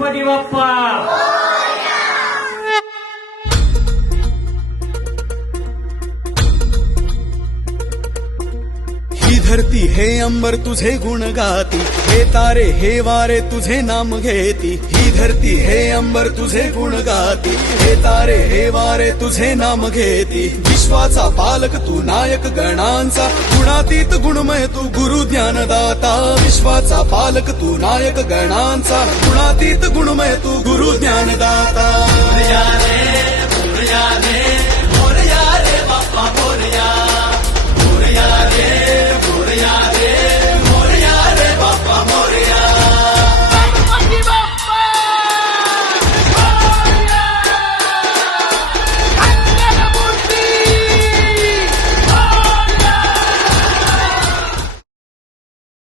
बाप्पा ही धरती हे अंबर, तुझे गुण गाती। हे तारे, हे वारे, तुझे नाम घेती। ही धरती हे अंबर, तुझे गुण गाती। हे तारे, हे वारे, तुझे नाम घेती। विश्वाचा पालक, तू नायक गणांचा। गुणातीत गुणमय तू गुरु ज्ञानदाता. विश्वाचा पालक तू नायक गणांचा. गुणातीत गुणमय तू गुरु ज्ञान